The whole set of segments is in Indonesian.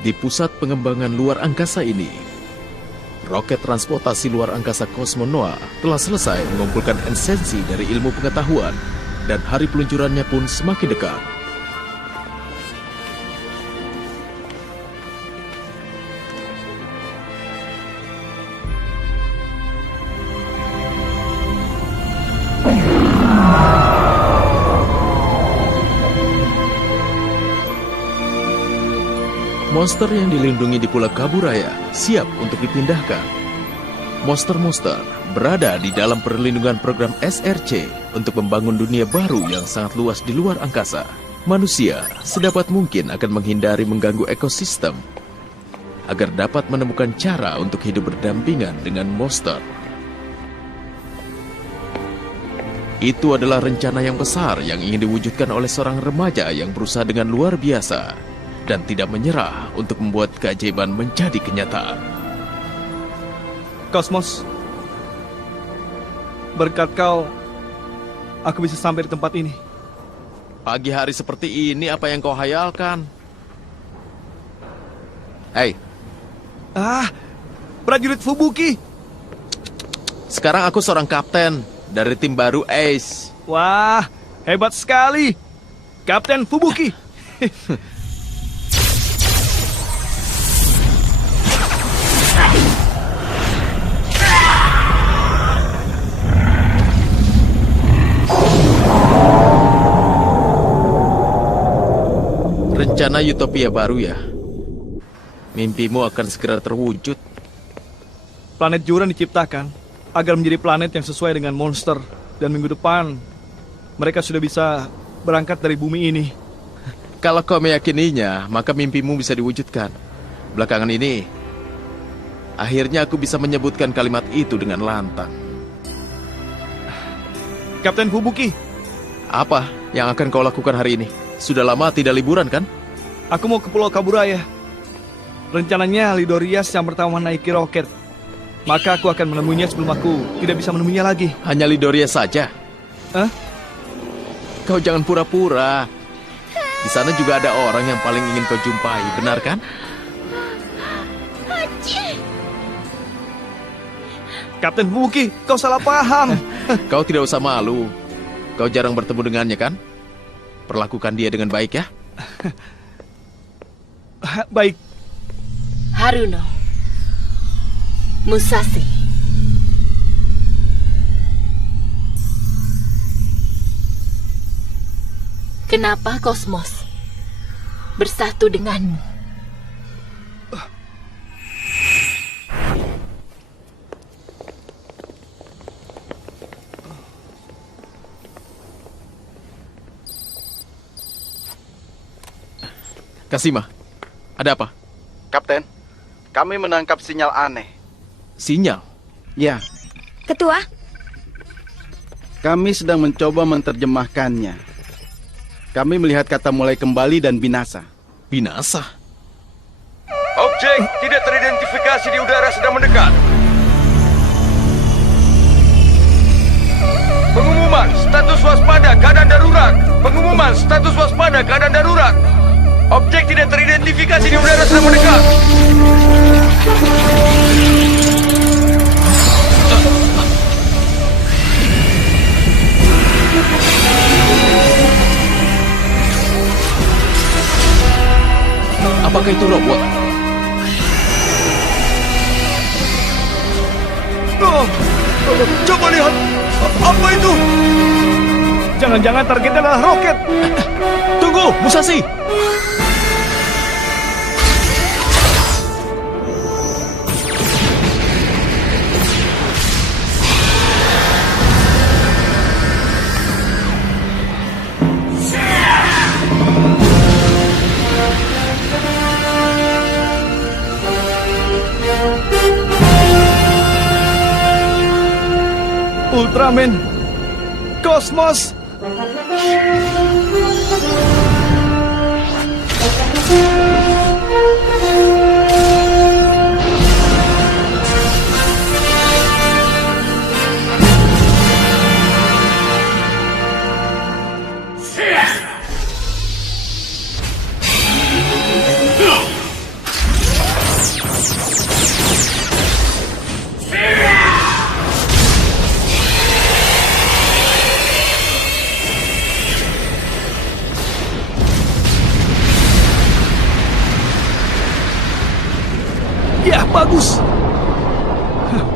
Di pusat pengembangan luar angkasa ini, roket transportasi luar angkasa Cosmonoa telah selesai mengumpulkan esensi dari ilmu pengetahuan, dan hari peluncurannya pun semakin dekat. Monster yang dilindungi di Pulau Kaburaya siap untuk dipindahkan. Monster-monster berada di dalam perlindungan program SRC untuk membangun dunia baru yang sangat luas di luar angkasa. Manusia sedapat mungkin akan menghindari mengganggu ekosistem agar dapat menemukan cara untuk hidup berdampingan dengan monster. Itu adalah rencana yang besar yang ingin diwujudkan oleh seorang remaja yang berusaha dengan luar biasa dan tidak menyerah untuk membuat keajaiban menjadi kenyataan. Cosmos, berkat kau, aku bisa sampai di tempat ini. Pagi hari seperti ini, apa yang kau hayalkan? Hei. Prajurit Fubuki. Sekarang aku seorang kapten dari tim baru Ace. Wah, hebat sekali. Kapten Fubuki. Rencana utopia baru ya? Mimpimu akan segera terwujud. Planet Juran diciptakan agar menjadi planet yang sesuai dengan monster. Dan minggu depan, mereka sudah bisa berangkat dari bumi ini. Kalau kau meyakininya, maka mimpimu bisa diwujudkan. Belakangan ini, akhirnya aku bisa menyebutkan kalimat itu dengan lantang. Kapten Fubuki. Apa yang akan kau lakukan hari ini? Sudah lama tidak liburan kan? Aku mau ke Pulau Kaburaya. Rencananya Lidorias yang pertama menaiki roket. Maka aku akan menemuinya sebelum aku tidak bisa menemuinya lagi. Hanya Lidorias saja? Hah? Kau jangan pura-pura. Di sana juga ada orang yang paling ingin kau jumpai, benar kan? Kapten Fubuki, kau salah paham. Kau tidak usah malu. Kau jarang bertemu dengannya kan? Perlakukan dia dengan baik ya. Baik. Haruno, Musashi. Kenapa Cosmos bersatu denganmu? Kasima, ada apa? Kapten, kami menangkap sinyal aneh. Sinyal? Ya, Ketua, kami sedang mencoba menerjemahkannya. Kami melihat kata mulai kembali dan binasa. Binasa? Objek tidak teridentifikasi di udara sedang mendekat. Pengumuman status waspada keadaan darurat. Pengumuman status waspada keadaan darurat. Objek tidak teridentifikasi di udara sedang mendekat. Apakah itu robot? Coba lihat. Apa itu? Jangan-jangan targetnya adalah roket. Tunggu, Musashi! Ultraman, Cosmos.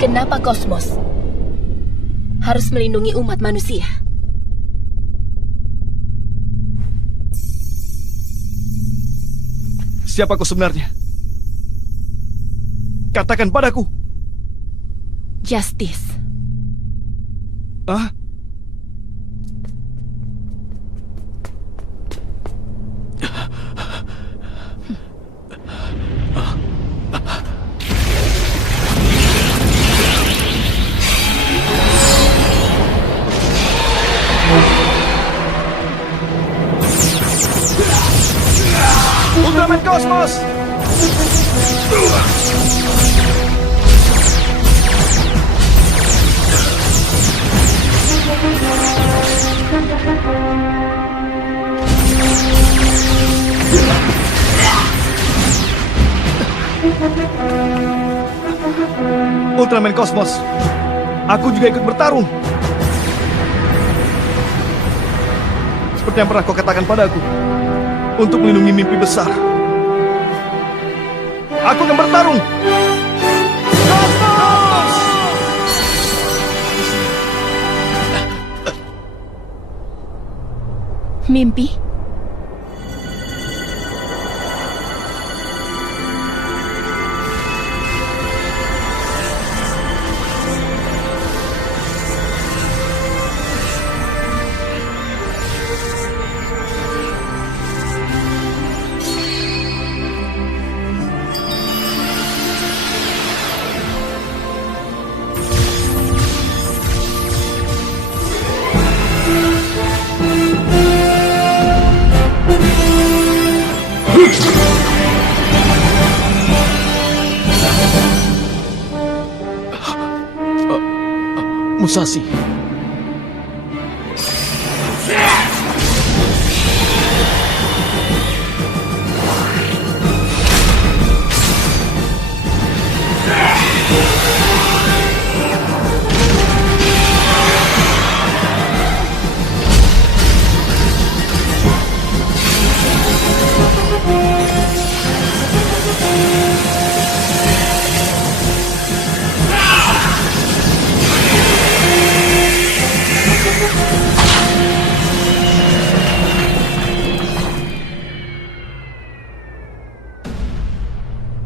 Kenapa Kosmos harus melindungi umat manusia? Siapa kau sebenarnya? Katakan padaku. Justice. Hah? Ultraman Cosmos! Ultraman Cosmos, aku juga ikut bertarung. Seperti yang pernah kau katakan padaku, untuk melindungi mimpi besar. Aku akan bertarung. Cosmos! Mimpi? Musashi.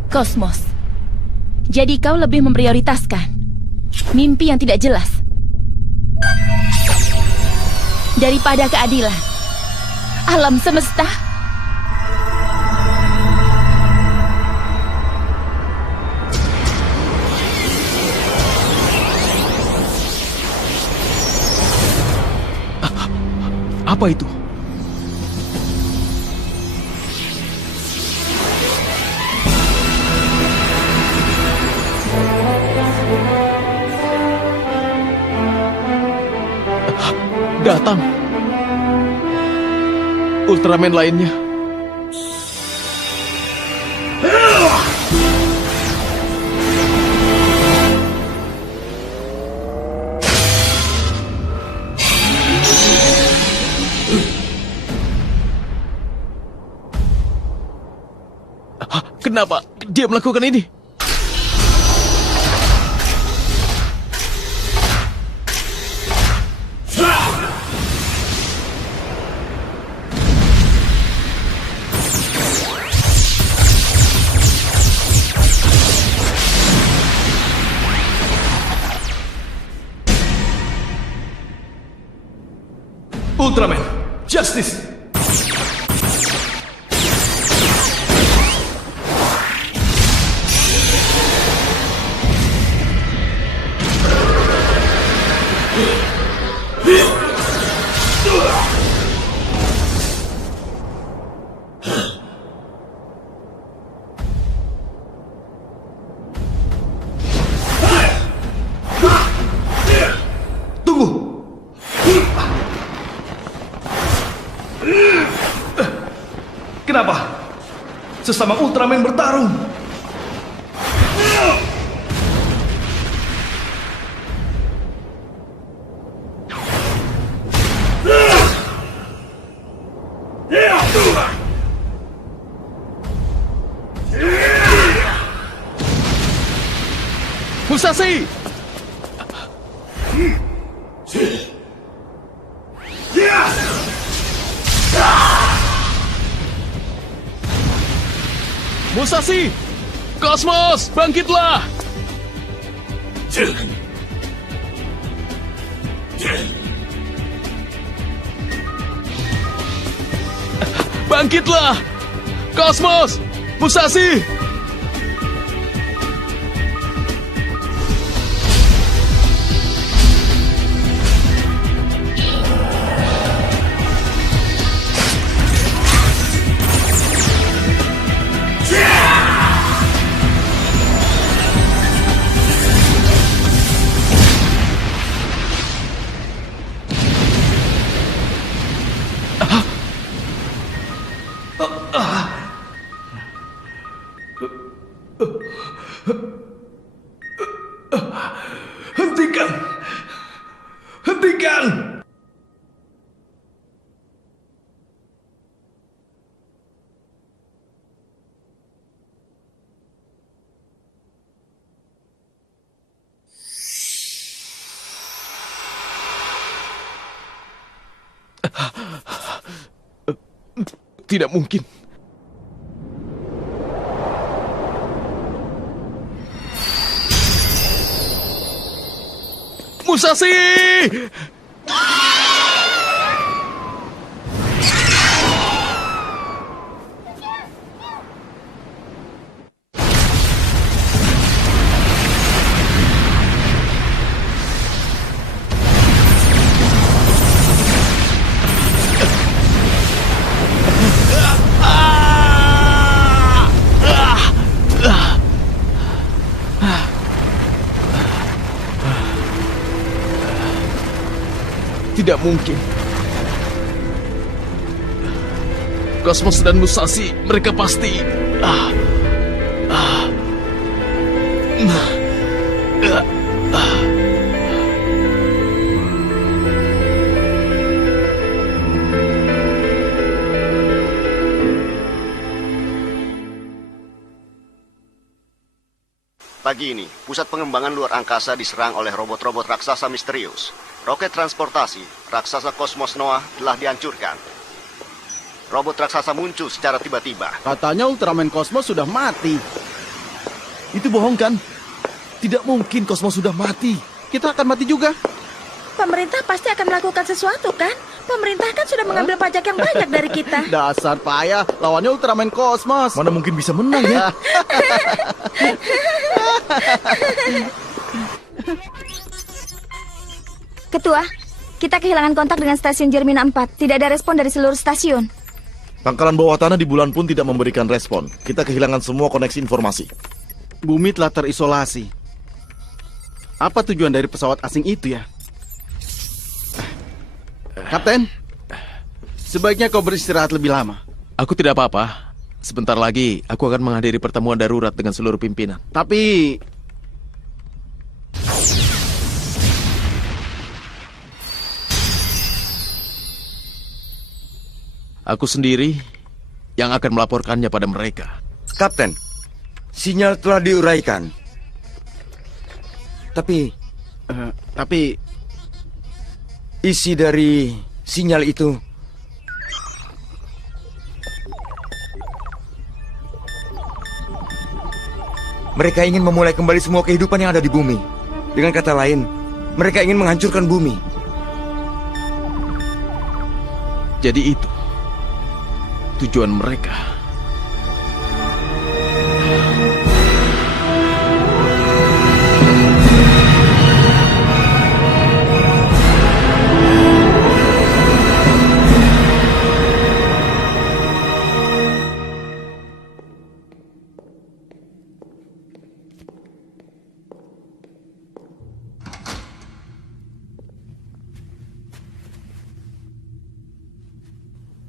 Kosmos, jadi kau lebih memprioritaskan mimpi yang tidak jelas daripada keadilan alam semesta? Apa itu? Datang. Ultraman lainnya. Kenapa dia melakukan ini? Ultraman, Justice! Kenapa? Sesama Ultraman bertarung. Musashi! Musashi! Kosmos, bangkitlah! Bangkitlah! Kosmos! Musashi! Hentikan! Hentikan! Tidak mungkin. Musashi! Tidak mungkin. Kosmos dan Musashi, mereka pasti... Pagi ini, pusat pengembangan luar angkasa diserang oleh robot-robot raksasa misterius. Roket transportasi, raksasa kosmos Noah telah dihancurkan. Robot raksasa muncul secara tiba-tiba. Katanya Ultraman Cosmos sudah mati. Itu bohong kan? Tidak mungkin Kosmos sudah mati. Kita akan mati juga. Pemerintah pasti akan melakukan sesuatu kan? Pemerintah kan sudah mengambil pajak yang banyak dari kita. Dasar payah, lawannya Ultraman Cosmos. Mana mungkin bisa menang ya? Ketua, kita kehilangan kontak dengan stasiun Jermina 4. Tidak ada respon dari seluruh stasiun. Pangkalan bawah tanah di bulan pun tidak memberikan respon. Kita kehilangan semua koneksi informasi. Bumi telah terisolasi. Apa tujuan dari pesawat asing itu ya? Kapten, sebaiknya kau beristirahat lebih lama. Aku tidak apa-apa. Sebentar lagi, aku akan menghadiri pertemuan darurat dengan seluruh pimpinan. Tapi... Aku sendiri yang akan melaporkannya pada mereka. Kapten, sinyal telah diuraikan. Tapi isi dari sinyal itu mereka ingin memulai kembali semua kehidupan yang ada di bumi. Dengan kata lain, mereka ingin menghancurkan bumi. Jadi itu tujuan mereka.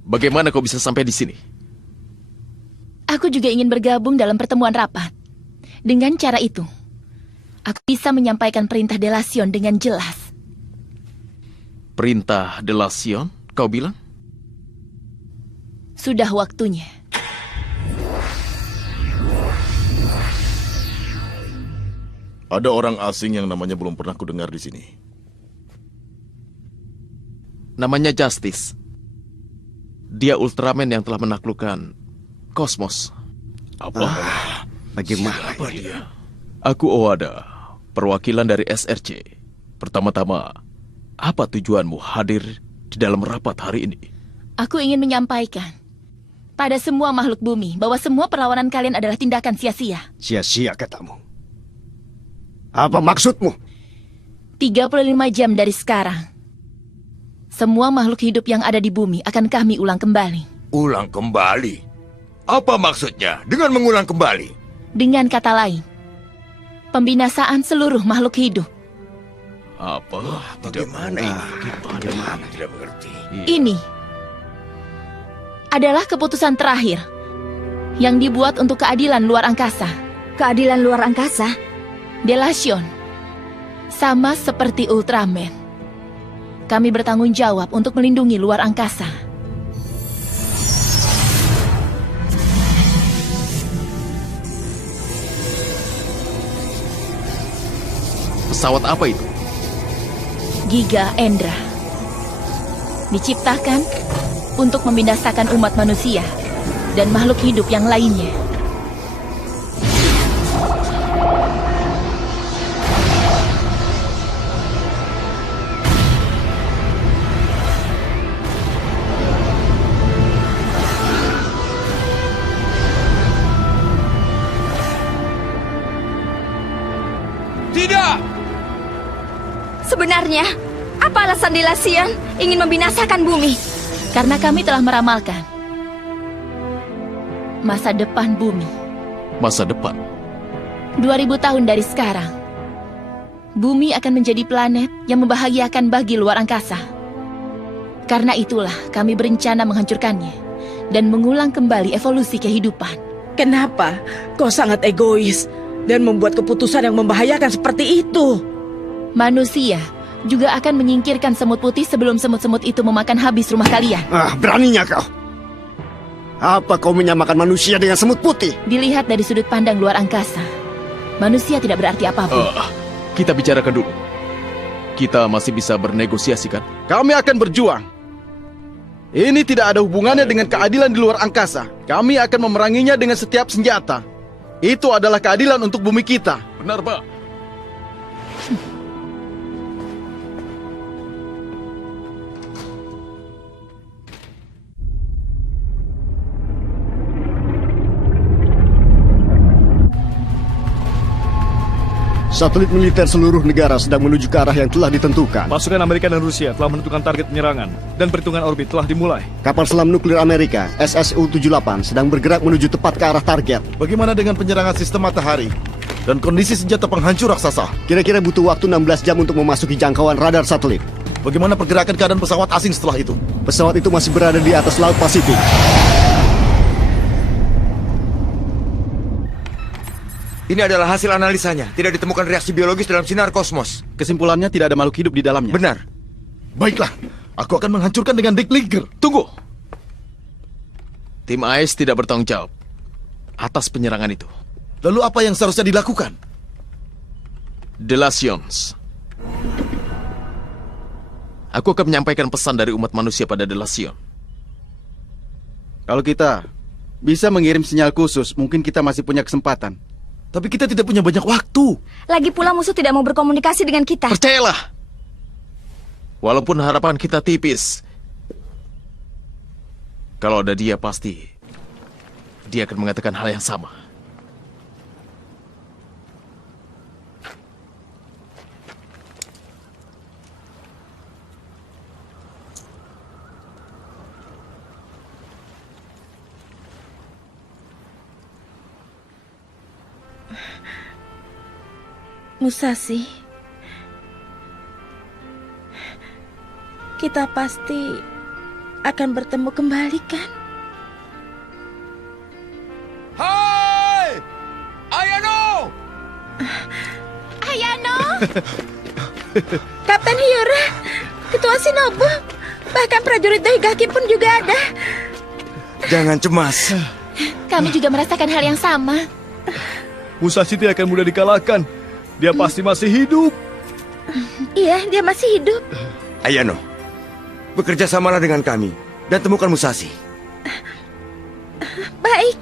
Bagaimana kau bisa sampai di sini? Aku juga ingin bergabung dalam pertemuan rapat. Dengan cara itu, aku bisa menyampaikan perintah Delasion dengan jelas. Perintah Delasion, kau bilang? Sudah waktunya. Ada orang asing yang namanya belum pernah kudengar di sini. Namanya Justice. Dia Ultraman yang telah menaklukkan kosmos. Bagaimana dia? Aku Owada, perwakilan dari SRC. Pertama-tama, apa tujuanmu hadir di dalam rapat hari ini? Aku ingin menyampaikan pada semua makhluk bumi bahwa semua perlawanan kalian adalah tindakan sia-sia. Sia-sia katamu. Apa maksudmu? 35 jam dari sekarang, semua makhluk hidup yang ada di bumi akan kami ulang kembali. Ulang kembali? Apa maksudnya dengan mengulang kembali? Dengan kata lain, pembinasaan seluruh makhluk hidup. Apa? Bagaimana ini? Bagaimana? Tidak mengerti. Ini adalah keputusan terakhir yang dibuat untuk keadilan luar angkasa. Keadilan luar angkasa? Delation, sama seperti Ultraman, kami bertanggung jawab untuk melindungi luar angkasa. Pesawat apa itu? Giga Endra. Diciptakan untuk membinasakan umat manusia dan makhluk hidup yang lainnya. Tidak! Sebenarnya, apa alasan Delation ingin membinasakan bumi? Karena kami telah meramalkan masa depan bumi. Masa depan? 2000 tahun dari sekarang, bumi akan menjadi planet yang membahagiakan bagi luar angkasa. Karena itulah kami berencana menghancurkannya dan mengulang kembali evolusi kehidupan. Kenapa kau sangat egois dan membuat keputusan yang membahayakan seperti itu? Manusia juga akan menyingkirkan semut putih sebelum semut-semut itu memakan habis rumah kalian. Beraninya kau. Apa kau menyamakan manusia dengan semut putih? Dilihat dari sudut pandang luar angkasa, manusia tidak berarti apapun. Kita bicarakan dulu. Kita masih bisa bernegosiasi kan? Kami akan berjuang. Ini tidak ada hubungannya dengan keadilan di luar angkasa. Kami akan memeranginya dengan setiap senjata. Itu adalah keadilan untuk bumi kita. Benar, Pak. Satelit militer seluruh negara sedang menuju ke arah yang telah ditentukan. Pasukan Amerika dan Rusia telah menentukan target penyerangan dan perhitungan orbit telah dimulai. Kapal selam nuklir Amerika, SSU-78, sedang bergerak menuju tepat ke arah target. Bagaimana dengan penyerangan sistem matahari? Dan kondisi senjata penghancur raksasa? Kira-kira butuh waktu 16 jam untuk memasuki jangkauan radar satelit. Bagaimana pergerakan keadaan pesawat asing setelah itu? Pesawat itu masih berada di atas Laut Pasifik. Ini adalah hasil analisanya. Tidak ditemukan reaksi biologis dalam sinar kosmos. Kesimpulannya tidak ada makhluk hidup di dalamnya. Benar. Baiklah, aku akan menghancurkan dengan Dick-Liger. Tunggu. Tim AIS tidak bertanggung jawab atas penyerangan itu. Lalu apa yang seharusnya dilakukan? Delations. Aku akan menyampaikan pesan dari umat manusia pada Delation. Kalau kita bisa mengirim sinyal khusus, mungkin kita masih punya kesempatan. Tapi kita tidak punya banyak waktu. Lagi pula musuh tidak mau berkomunikasi dengan kita. Percayalah. Walaupun harapan kita tipis, kalau ada dia pasti dia akan mengatakan hal yang sama. Musashi, kita pasti akan bertemu kembali kan? Hai! Ayano! Ayano! Kapten Hyura, Ketua Shinobu, bahkan prajurit Daigaki pun juga ada. Jangan cemas. Kami juga merasakan hal yang sama. Musashi tidak akan mudah dikalahkan. Dia pasti masih hidup. Iya, dia masih hidup. Ayano, bekerja samalah dengan kami dan temukan Musashi. Baik.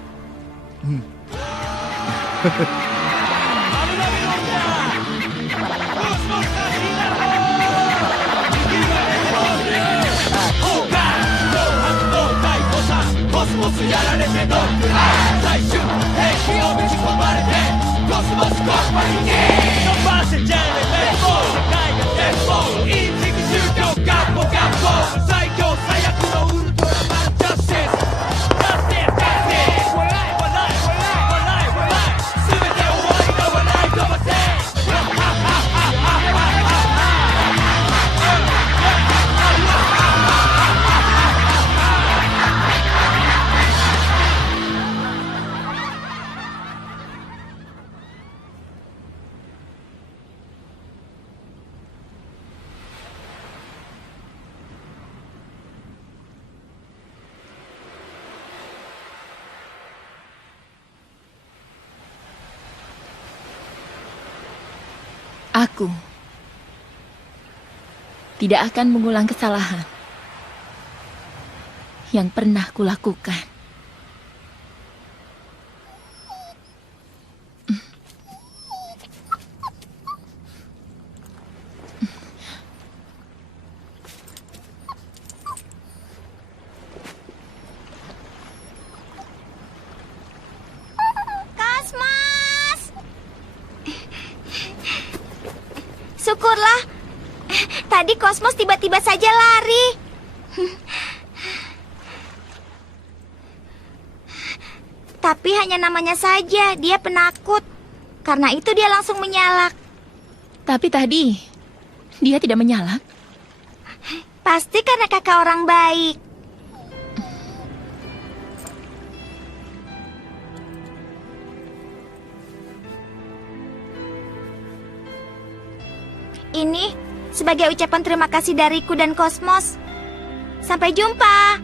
Aku tidak akan mengulang kesalahan yang pernah kulakukan. Kosmos! Syukurlah. Tadi Kosmos tiba-tiba saja lari. Tapi hanya namanya saja, dia penakut. Karena itu dia langsung menyalak. Tapi tadi dia tidak menyalak. Pasti karena kakak orang baik. Ini sebagai ucapan terima kasih dariku dan Kosmos. Sampai jumpa.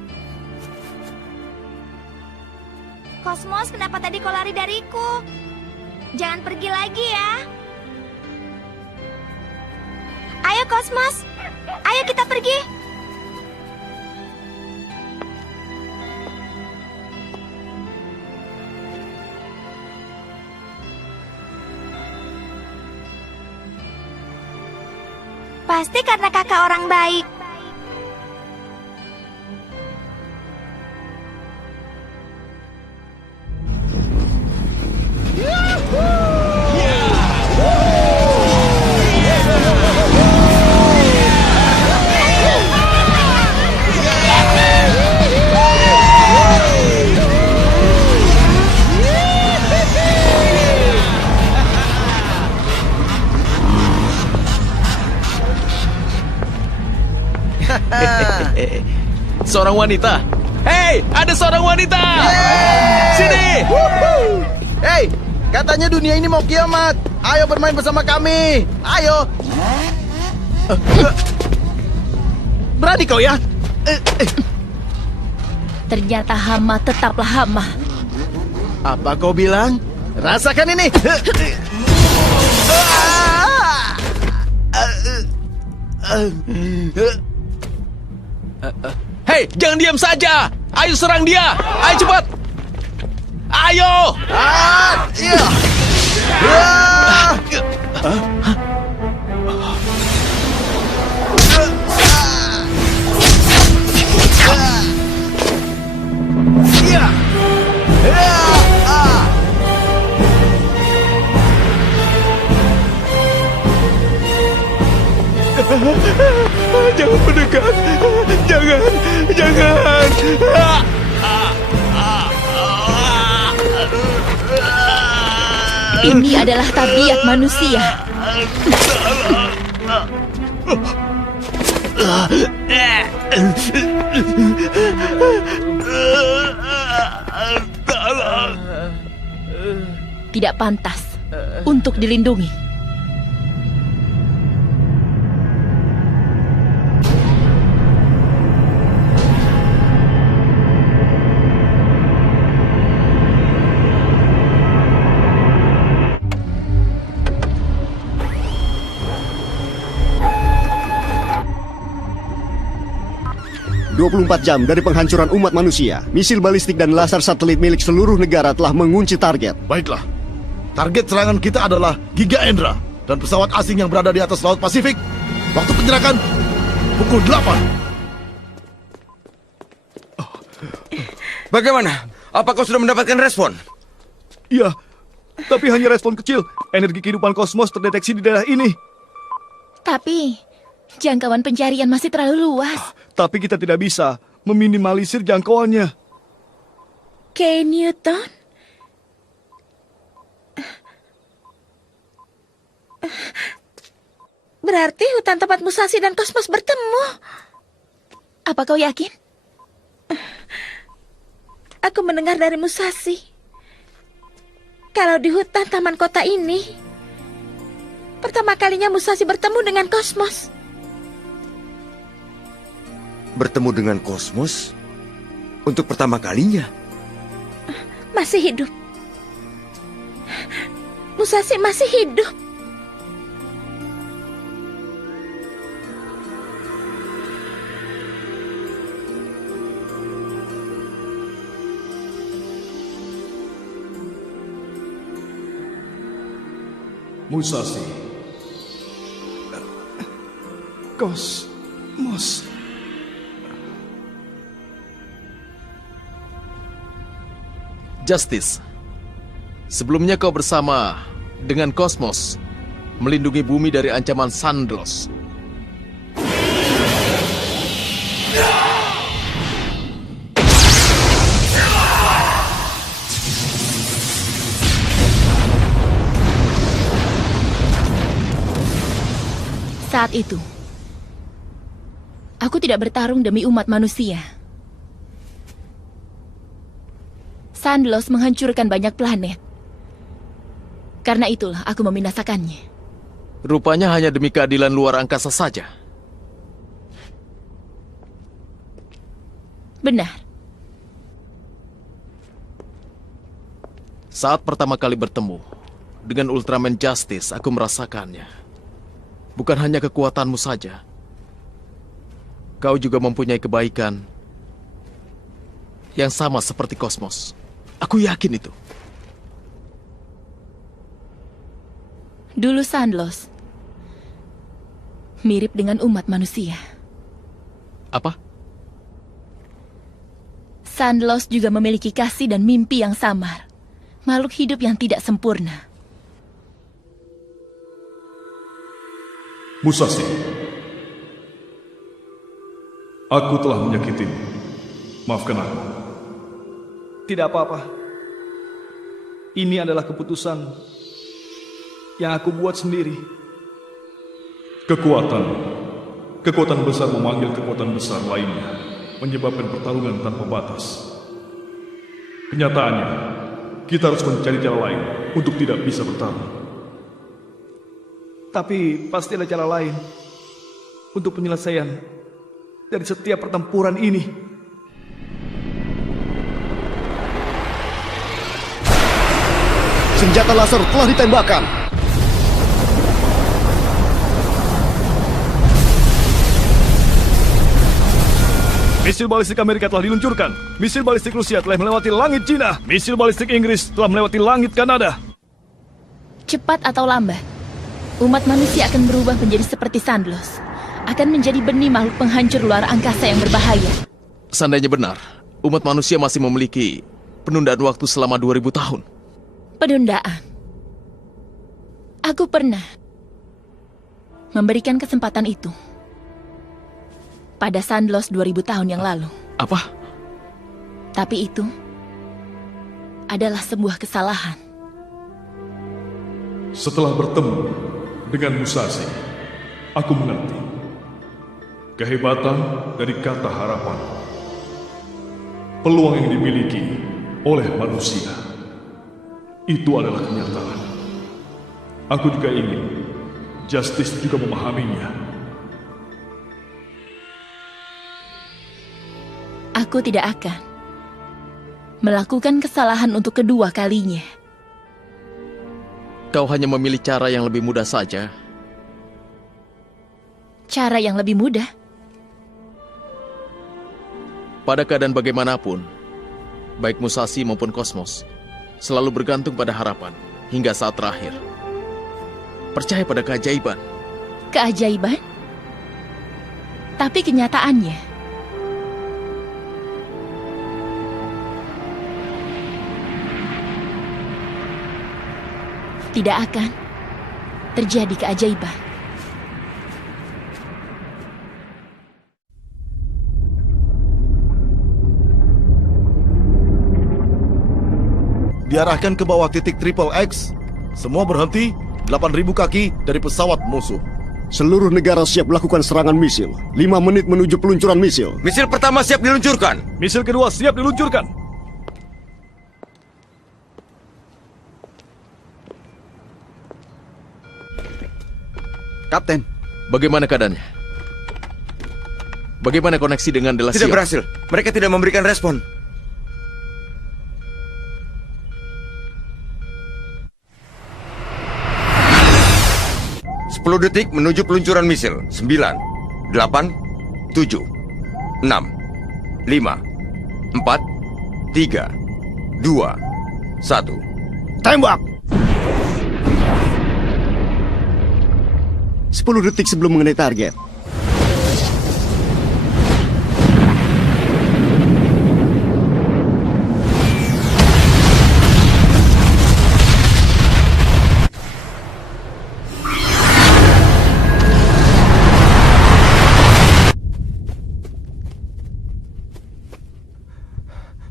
Kosmos, kenapa tadi kau lari dariku? Jangan pergi lagi ya. Ayo Kosmos, ayo kita pergi. Pasti karena kakak orang baik. Seorang wanita. Hei, ada seorang wanita. Sini. Hei, katanya dunia ini mau kiamat. Ayo bermain bersama kami. Ayo. Berani kau ya? Ternyata hama tetaplah hama. Apa kau bilang? Rasakan ini. Hei, jangan diam saja. Ayo serang dia. Ayo cepat. Ayo. Jangan mendekat. Jangan. Ini adalah tabiat manusia. Tidak pantas untuk dilindungi. 24 jam dari penghancuran umat manusia, misil balistik dan laser satelit milik seluruh negara telah mengunci target. Baiklah. Target serangan kita adalah Giga Endra dan pesawat asing yang berada di atas Laut Pasifik. Waktu penyerakan pukul 8. Bagaimana? Apa kau sudah mendapatkan respon? Iya, tapi hanya respon kecil. Energi kehidupan kosmos terdeteksi di daerah ini. Tapi jangkauan pencarian masih terlalu luas. Tapi kita tidak bisa meminimalisir jangkauannya. K. Newton? Berarti hutan tempat Musashi dan Kosmos bertemu. Apa kau yakin? Aku mendengar dari Musashi, kalau di hutan taman kota ini, pertama kalinya Musashi bertemu dengan Kosmos. Bertemu dengan Kosmos? Untuk pertama kalinya? Masih hidup. Musashi masih hidup. Musashi. Kosmos. Justice, sebelumnya kau bersama dengan Kosmos melindungi bumi dari ancaman Sandlos. Saat itu, aku tidak bertarung demi umat manusia. Sandlos menghancurkan banyak planet. Karena itulah aku membinasakannya. Rupanya hanya demi keadilan luar angkasa saja. Benar. Saat pertama kali bertemu dengan Ultraman Justice, aku merasakannya. Bukan hanya kekuatanmu saja. Kau juga mempunyai kebaikan yang sama seperti Kosmos. Aku yakin itu. Dulu Sandlos mirip dengan umat manusia. Apa? Sandlos juga memiliki kasih dan mimpi yang samar. Makhluk hidup yang tidak sempurna. Musashi, aku telah menyakitimu. Maafkan aku. Tidak apa-apa. Ini adalah keputusan yang aku buat sendiri. Kekuatan besar memanggil kekuatan besar lainnya, menyebabkan pertarungan tanpa batas. Kenyataannya, kita harus mencari cara lain untuk tidak bisa bertarung. Tapi pasti ada cara lain untuk penyelesaian dari setiap pertempuran ini. Senjata laser telah ditembakkan. Misil balistik Amerika telah diluncurkan. Misil balistik Rusia telah melewati langit Cina. Misil balistik Inggris telah melewati langit Kanada. Cepat atau lambat, umat manusia akan berubah menjadi seperti Sandlos. Akan menjadi benih makhluk penghancur luar angkasa yang berbahaya. Seandainya benar, umat manusia masih memiliki penundaan waktu selama 2000 tahun. Penundaan. Aku pernah memberikan kesempatan itu pada Sandlos 2000 tahun yang lalu. Apa? Tapi itu adalah sebuah kesalahan. Setelah bertemu dengan Musashi, aku mengerti kehebatan dari kata harapan. Peluang yang dimiliki oleh manusia itu adalah kenyataan. Aku juga ingin Justice juga memahaminya. Aku tidak akan melakukan kesalahan untuk kedua kalinya. Kau hanya memilih cara yang lebih mudah saja. Cara yang lebih mudah? Pada keadaan bagaimanapun, baik Musashi maupun Kosmos selalu bergantung pada harapan hingga saat terakhir. Percaya pada keajaiban. Keajaiban? Tapi kenyataannya, tidak akan terjadi keajaiban. Diarahkan ke bawah titik Triple X. Semua berhenti 8.000 kaki dari pesawat musuh. Seluruh negara siap melakukan serangan misil. 5 menit menuju peluncuran misil. Misil pertama siap diluncurkan. Misil kedua siap diluncurkan. Kapten, Bagaimana keadaannya? Bagaimana koneksi dengan Delasio? Tidak berhasil. Mereka tidak memberikan respon. Sepuluh detik menuju peluncuran misil. 9, 8, 7, 6, 5, 4, 3, 2, 1. Tembak! 10 detik sebelum mengenai target.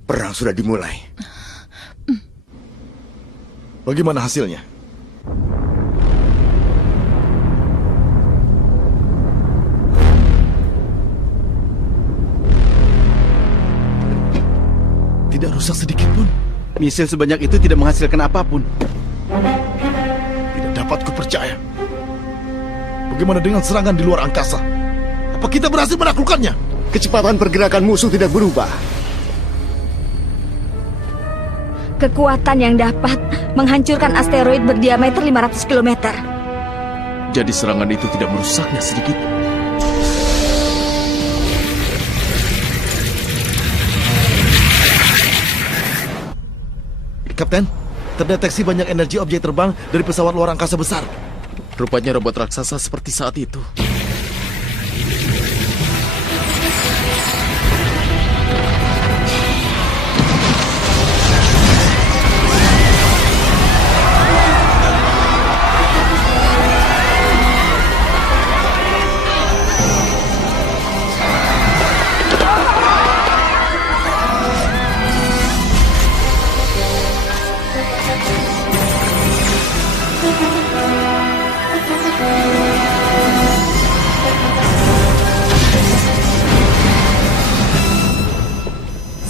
Perang sudah dimulai. Bagaimana hasilnya? tidak rusak sedikit pun. Misil sebanyak itu tidak menghasilkan apapun. Tidak dapat kupercaya. Bagaimana dengan serangan di luar angkasa? Apa kita berhasil menaklukkannya? Kecepatan pergerakan musuh tidak berubah. Kekuatan yang dapat menghancurkan asteroid berdiameter 500 km. Jadi serangan itu tidak merusaknya sedikit. Kapten, terdeteksi banyak energi objek terbang dari pesawat luar angkasa besar. Rupanya robot raksasa seperti saat itu.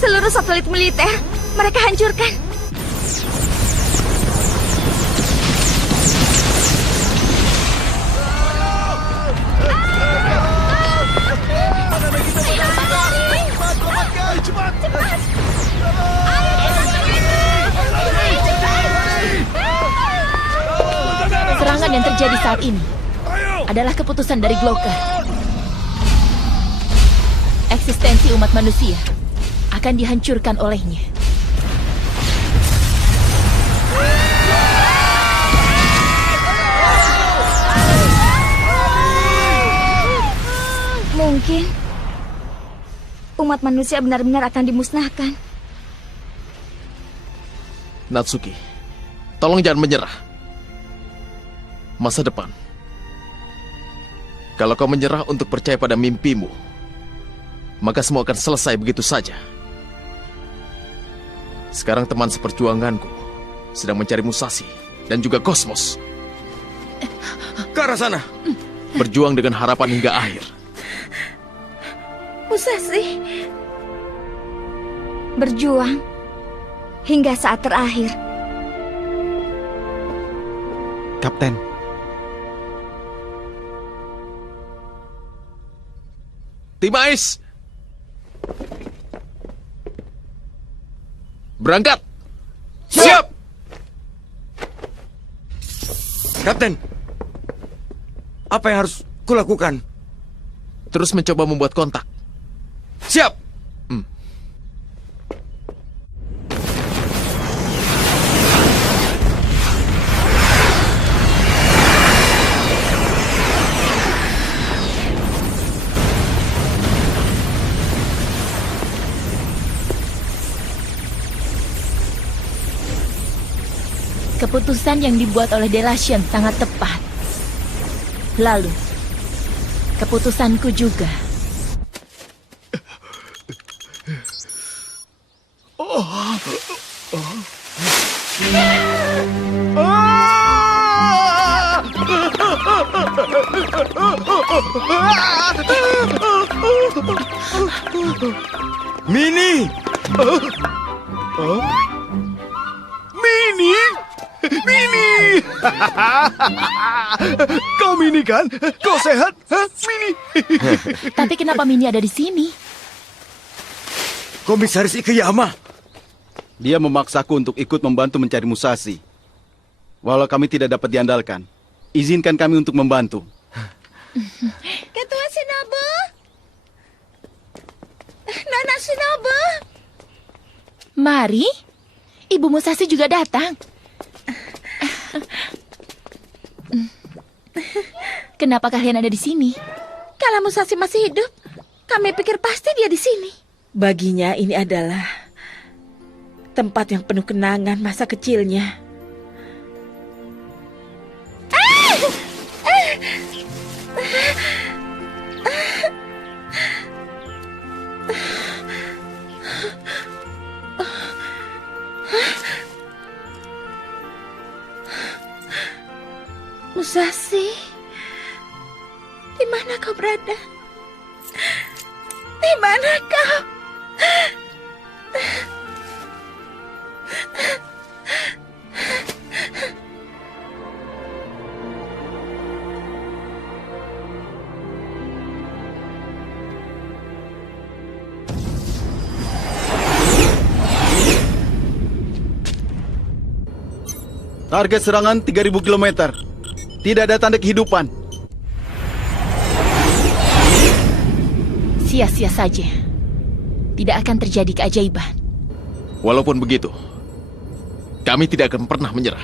Seluruh satelit militer mereka hancurkan. Serangan yang terjadi saat ini adalah keputusan dari Glocker. Eksistensi umat manusia akan dihancurkan olehnya. Mungkin umat manusia benar-benar akan dimusnahkan. Natsuki, tolong jangan menyerah. Masa depan. Kalau kau menyerah untuk percaya pada mimpimu, maka semua akan selesai begitu saja. Sekarang teman seperjuanganku sedang mencari Musashi dan juga Kosmos. Ke arah sana. Berjuang dengan harapan hingga akhir. Musashi berjuang hingga saat terakhir. Kapten, Tim Ais, berangkat. Siap! Kapten, apa yang harus kulakukan? Terus mencoba membuat kontak. Siap! Keputusan yang dibuat oleh Delation sangat tepat. Lalu, keputusanku juga. Mini! Mini! Mini! Kau Mini kan? Kau sehat? Hah? Mini? Tapi kenapa Mini ada di sini? Komisaris Ikeyama! Dia memaksaku untuk ikut membantu mencari Musashi. Walau kami tidak dapat diandalkan, izinkan kami untuk membantu. Ketua Shinobu. Nona Shinobu. Mari, Ibu Musashi juga datang. Kenapa kalian ada di sini? Kalau Musashi masih hidup, kami pikir pasti dia di sini. Baginya ini adalah tempat yang penuh kenangan masa kecilnya. Musashi, di mana kau berada? Di mana kau? Target serangan 3000 km. Tidak ada tanda kehidupan. Sia-sia saja. Tidak akan terjadi keajaiban. Walaupun begitu, kami tidak akan pernah menyerah.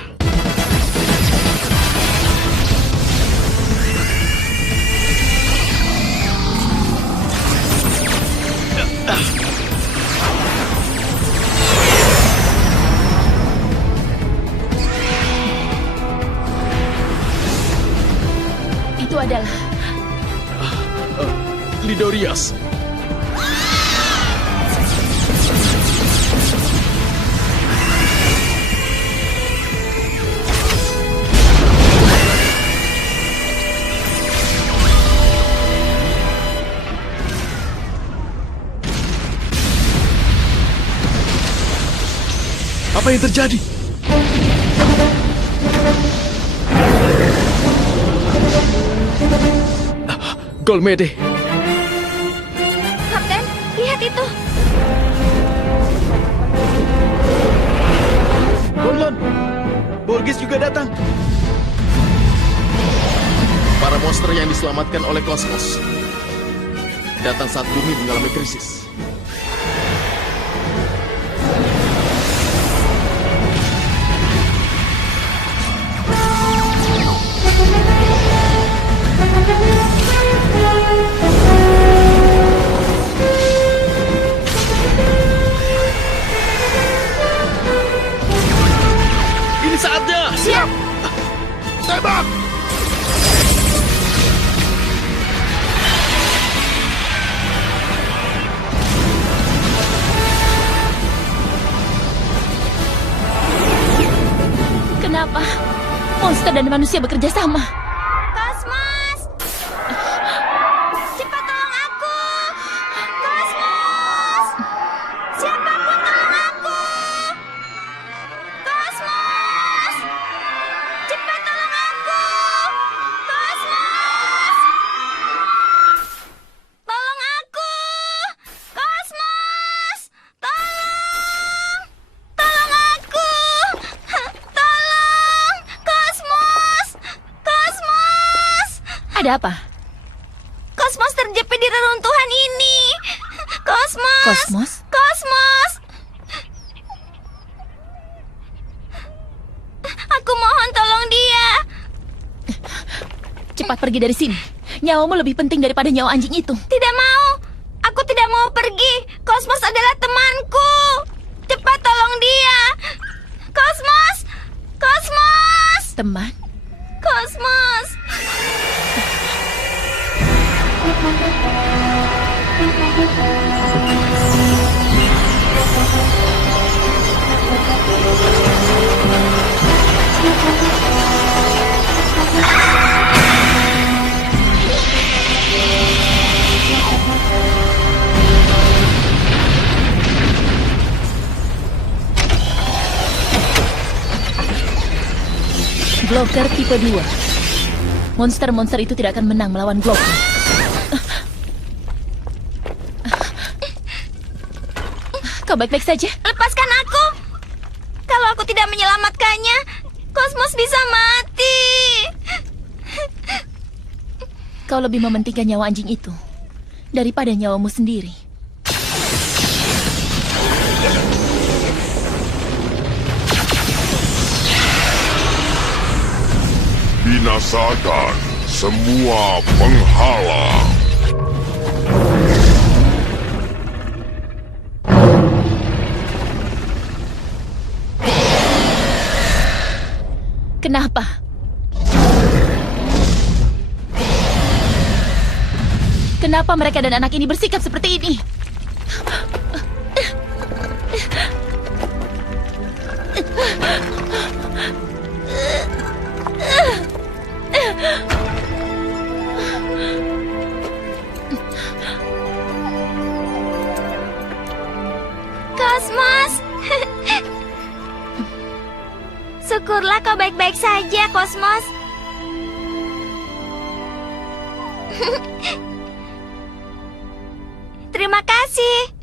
Itu adalah Lidorias. Apa yang terjadi? Golmede. Kapten, lihat itu. Gonlon, Borgis juga datang. Para monster yang diselamatkan oleh Kosmos datang saat bumi mengalami krisis. Ini saatnya. Siap. Tembak. kenapa monster dan manusia bekerja sama. Kosmos! Cepat tolong aku! Kosmos! Siapapun tolong aku! Kosmos! Cepat tolong aku! Kosmos! Tolong aku! Kosmos! Tolong! Tolong aku! Tolong! Kosmos! Kosmos! Ada apa? Kosmos terjepit di reruntuhan ini. Kosmos. Kosmos? Kosmos. Aku mohon tolong dia. Cepat pergi dari sini. Nyawamu lebih penting daripada nyawa anjing itu. Tidak mau. Aku tidak mau pergi. Kosmos adalah temanku. Cepat tolong dia. Kosmos. Cosmos! Teman, Cosmos! Glocker tipe 2. Monster-monster itu tidak akan menang melawan Glocker. Kau baik-baik saja? Lepaskan aku! Kalau aku tidak menyelamatkannya, Cosmos bisa mati! Kau lebih mementingkan nyawa anjing itu daripada nyawamu sendiri. Binasakan semua penghalang. Kenapa? Kenapa mereka dan anak ini bersikap seperti ini? Cosmos! Syukurlah kau baik-baik saja, Cosmos. Terima kasih.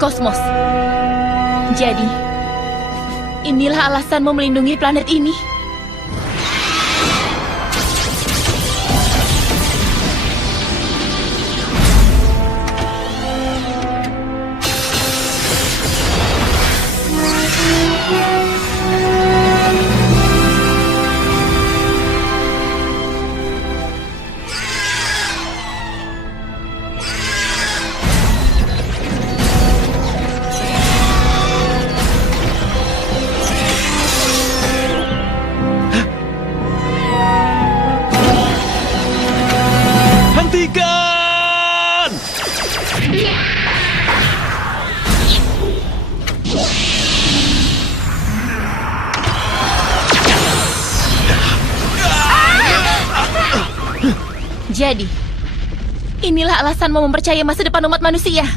Cosmos. Jadi, inilah alasanmu melindungi planet ini. Hentikan! Jadi, inilah alasanmu mempercayai masa depan umat manusia.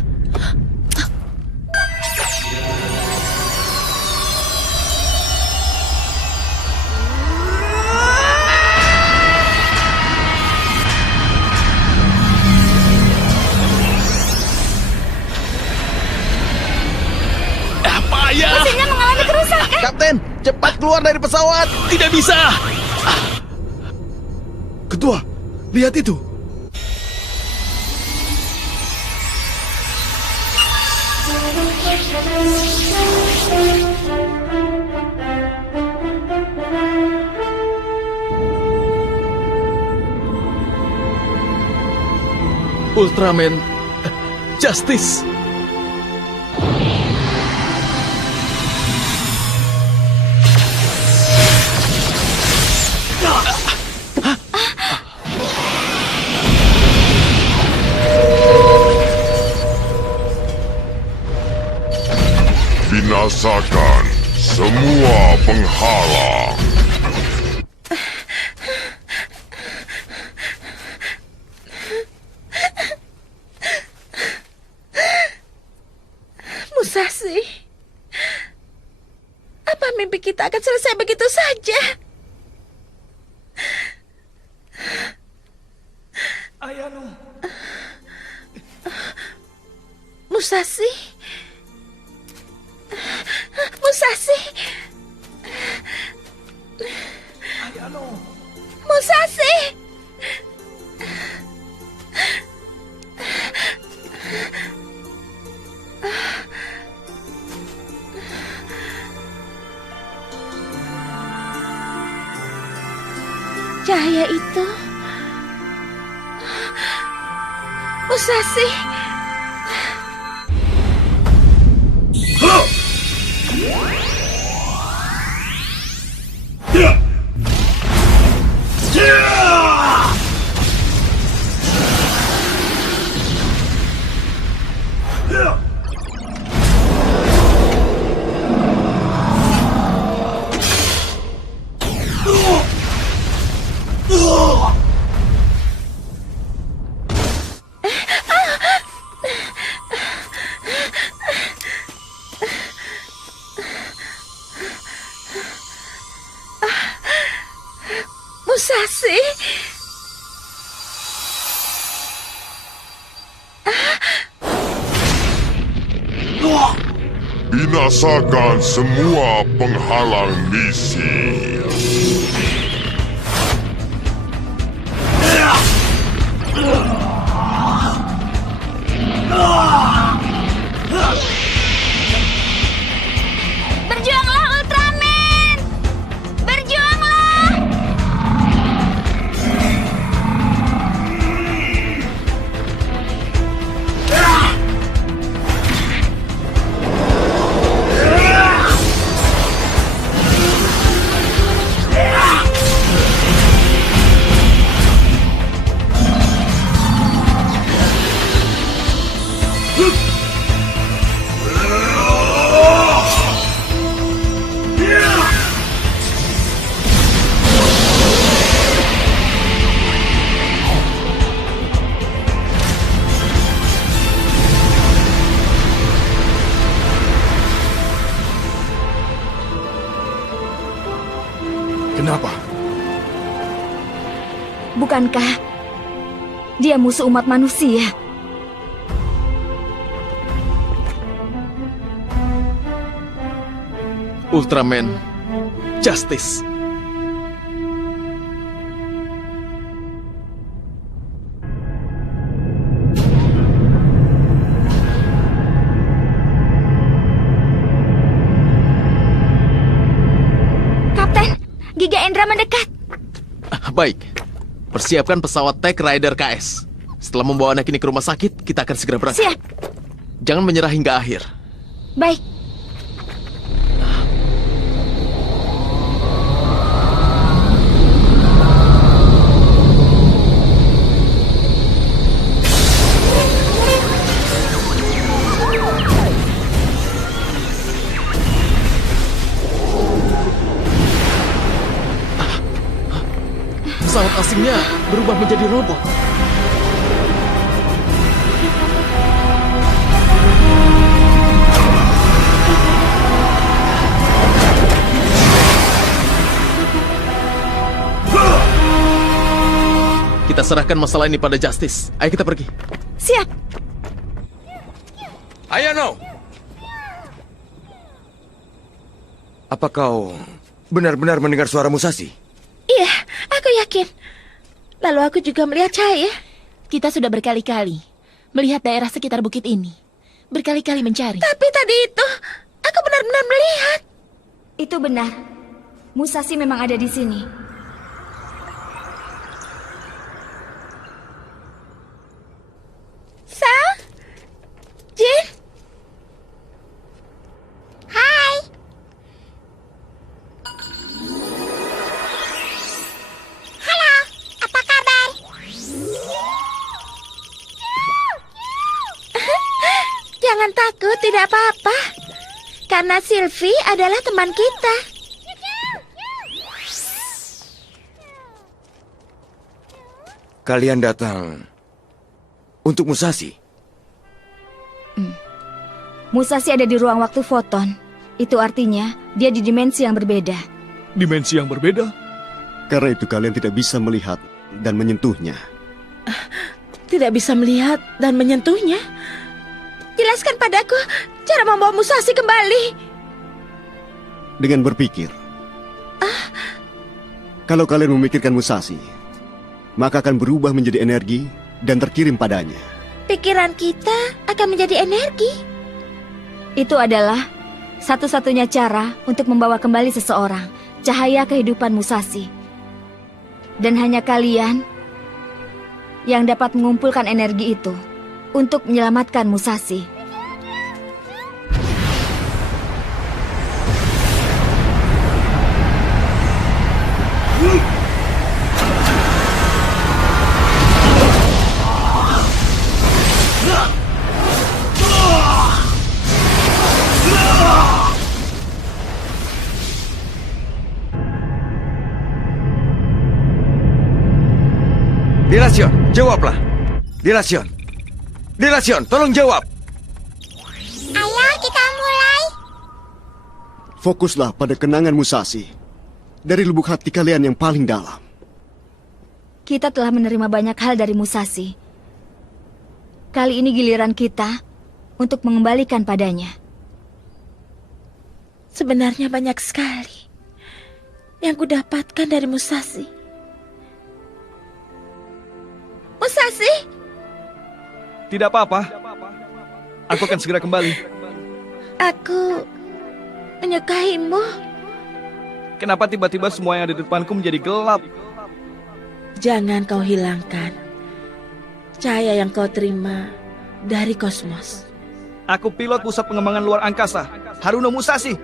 Mesinnya mengalami kerusakan. Kapten, cepat keluar dari pesawat. Tidak bisa. Ketua, lihat itu. Ultraman Justice. Binasakan semua penghalang. Musashi, apa mimpi kita akan selesai begitu saja? Ayano. Musashi? Musashi? Musashi! Cahaya itu... Musashi! Musashi! Binasakan semua penghalang misi. Berjuanglah Ultraman! Berjuanglah! Kenapa? Bukankah dia musuh umat manusia? Ultraman Justice. Kapten, Giga Endra mendekat. Baik, persiapkan pesawat Tech Rider KS. Setelah membawa anak ini ke rumah sakit, kita akan segera berangkat. Siap. Jangan menyerah hingga akhir. Baik. Pesawat asingnya berubah menjadi robot. Kita serahkan masalah ini pada Justice. Ayo kita pergi. Siap. Ayano! Apa kau benar-benar mendengar suara Musashi? Iya, aku yakin. Lalu aku juga melihat cahaya. Kita sudah berkali-kali melihat daerah sekitar bukit ini. Berkali-kali mencari. Tapi tadi itu, aku benar-benar melihat. Itu benar. Musashi memang ada di sini. Sang? Jin? Hai. Halo, apa kabar? Jangan takut, tidak apa-apa. Karena Sylvie adalah teman kita. Kalian datang untuk Musashi? Musashi ada di ruang waktu foton. Itu artinya dia di dimensi yang berbeda. Dimensi yang berbeda? Karena itu kalian tidak bisa melihat dan menyentuhnya. Tidak bisa melihat dan menyentuhnya. Jelaskan padaku cara membawa Musashi kembali. Dengan berpikir. Kalau kalian memikirkan Musashi, maka akan berubah menjadi energi dan terkirim padanya. Pikiran kita akan menjadi energi. Itu adalah satu-satunya cara untuk membawa kembali seseorang, cahaya kehidupan Musashi. Dan hanya kalian yang dapat mengumpulkan energi itu untuk menyelamatkan Musashi. Delasion, jawablah. Delasion, tolong jawab. Ayo kita mulai. Fokuslah pada kenangan Musashi dari lubuk hati kalian yang paling dalam. Kita telah menerima banyak hal dari Musashi. Kali ini giliran kita untuk mengembalikan padanya. Sebenarnya banyak sekali yang kudapatkan dari Musashi. Musashi? Tidak apa-apa. Aku akan segera kembali. Aku menyukaimu. Kenapa tiba-tiba semua yang ada di depanku menjadi gelap? Jangan kau hilangkan cahaya yang kau terima dari kosmos. Aku pilot pusat pengembangan luar angkasa, Haruno Musashi.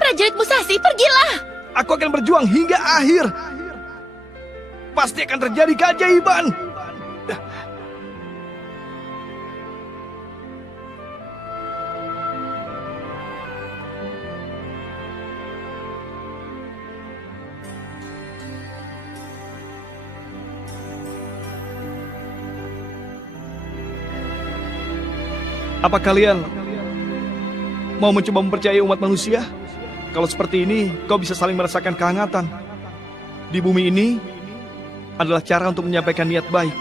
Prajurit Musashi, pergilah! Aku akan berjuang hingga akhir. Pasti akan terjadi keajaiban. Apa kalian mau mencoba mempercayai umat manusia? Kalau seperti ini, kau bisa saling merasakan kehangatan. Di bumi ini adalah cara untuk menyampaikan niat baik.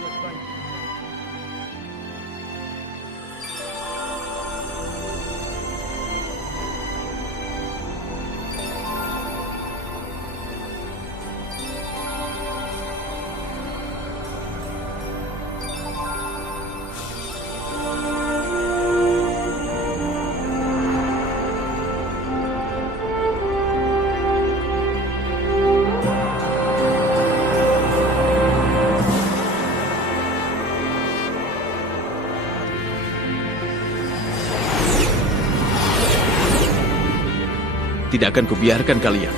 Tidak akan kubiarkan kalian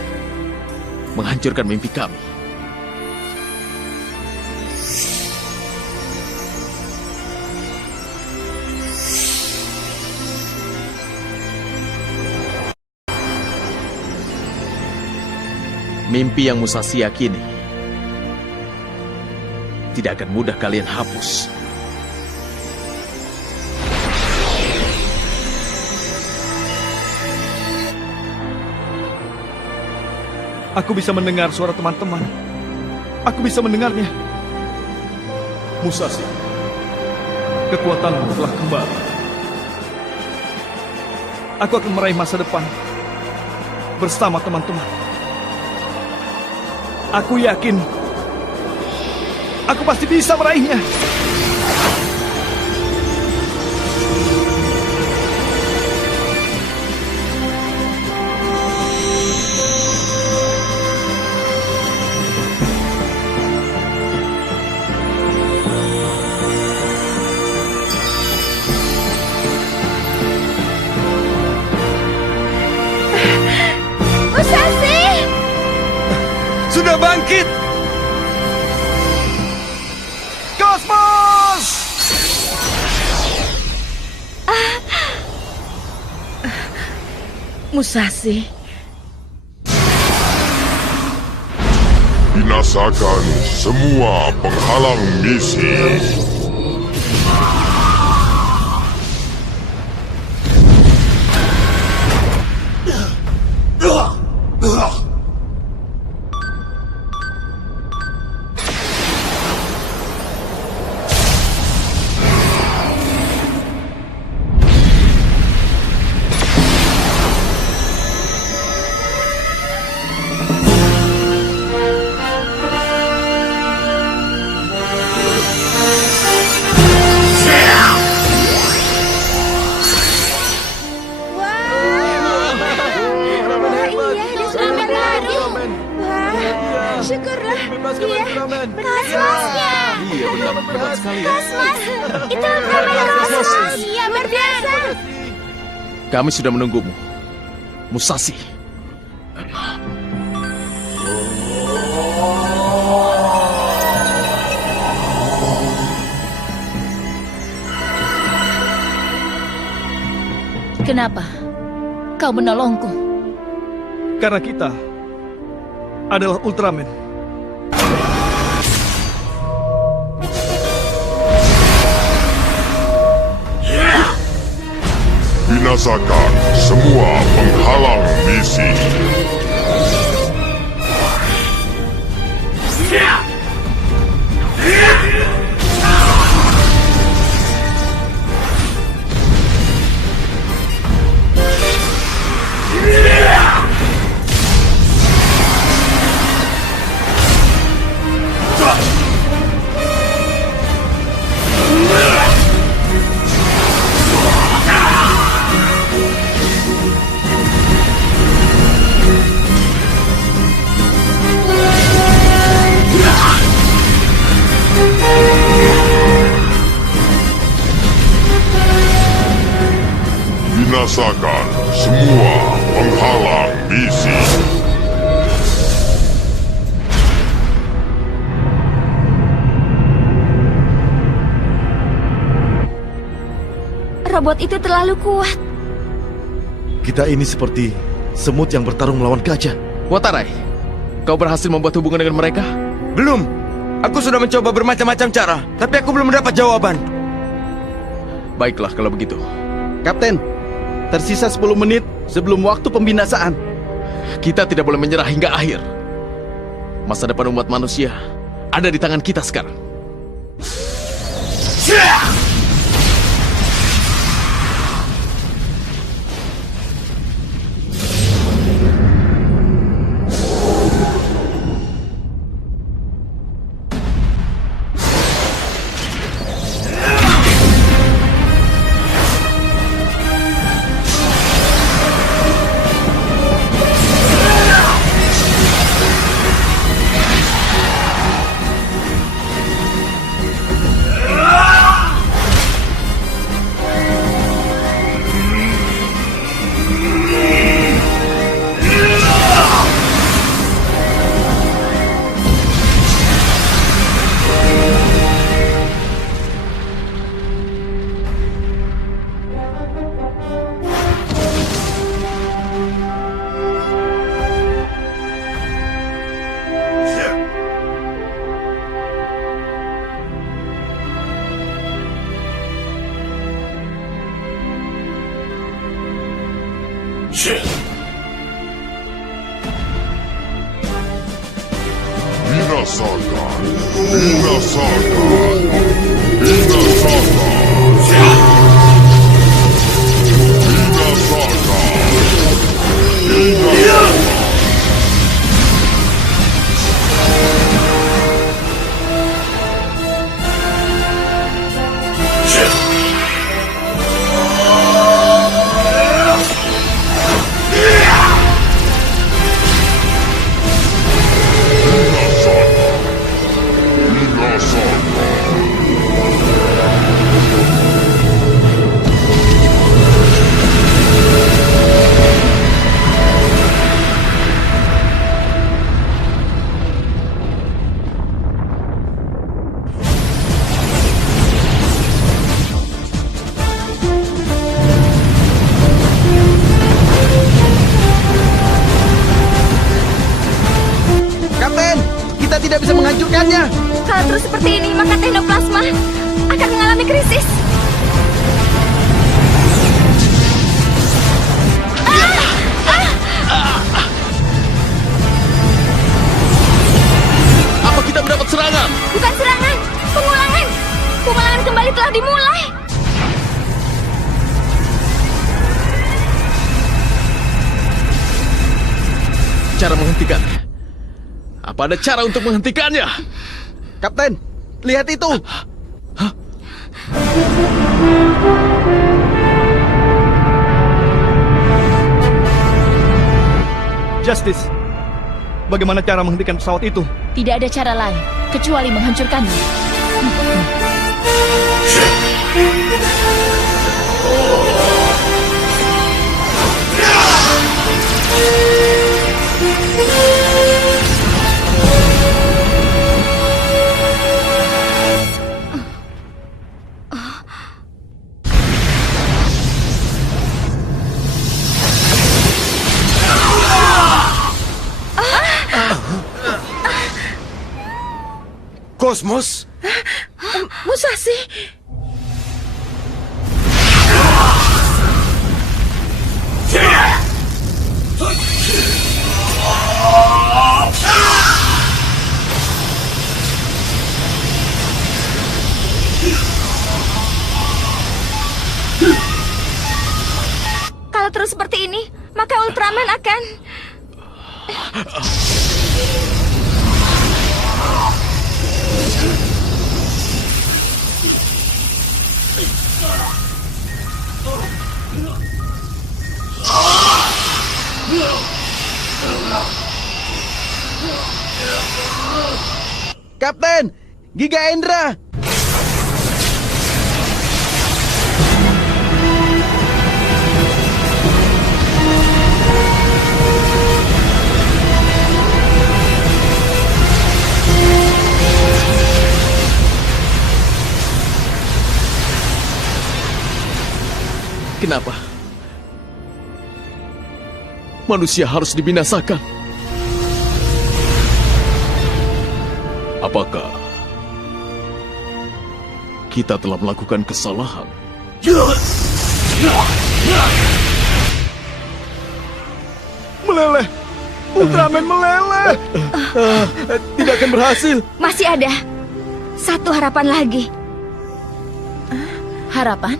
menghancurkan mimpi kami. Mimpi yang Musashi yakini tidak akan mudah kalian hapus. Aku bisa mendengar suara teman-teman. Aku bisa mendengarnya. Musashi, kekuatanmu telah kembali. Aku akan meraih masa depan bersama teman-teman. Aku yakin aku pasti bisa meraihnya. Sudah bangkit! Kosmos! Musashi. Binasakan semua penghalang misi. Bebas kembali Ultraman. Kosmosnya. Iya benar, hebat sekali ya. Kosmos. Itu Ultraman Kosmos. Iya, luar biasa. Kami sudah menunggumu, Musashi. Kenapa kau menolongku? Karena kita adalah Ultraman. Binasakan semua penghalang misi. Binasakan semua penghalang misi. Robot itu terlalu kuat. Kita ini seperti semut yang bertarung melawan gajah. Watarai, kau berhasil membuat hubungan dengan mereka? Belum. Aku sudah mencoba bermacam-macam cara, tapi aku belum mendapat jawaban. Baiklah kalau begitu. Kapten, tersisa 10 menit sebelum waktu pembinasaan. Kita tidak boleh menyerah hingga akhir. Masa depan umat manusia ada di tangan kita sekarang. Binasakan, binasakan, binasakan. tidak bisa menghancurkannya. Kalau terus seperti ini, maka teknoplasma akan mengalami krisis. Apa kita mendapat serangan? Bukan serangan, pengulangan. Pengulangan kembali telah dimulai. Cara menghentikannya? Apa ada cara untuk menghentikannya? Kapten, lihat itu. Hah? Justice, bagaimana cara menghentikan pesawat itu? Tidak ada cara lain kecuali menghancurkannya. Kosmos? Musashi. Kalau terus seperti ini, maka Ultraman akan... Kapten, Giga Endra. Kenapa? Manusia harus dibinasakan. Apakah kita telah melakukan kesalahan? Meleleh! Ultraman meleleh! Tidak akan berhasil. Masih ada satu harapan lagi. Harapan?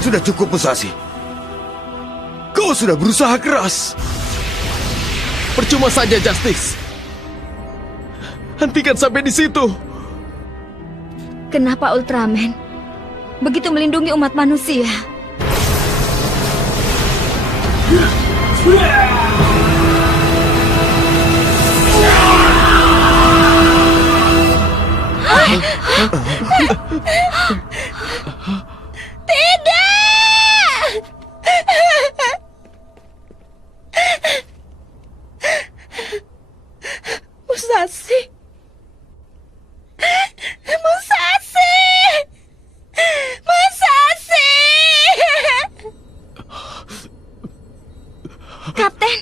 Sudah cukup, Musashi. Kau sudah berusaha keras. Percuma saja, Justice. Hentikan sampai di situ. Kenapa Ultraman begitu melindungi umat manusia? Tidak! Musashi! Musashi! Musashi! Kapten!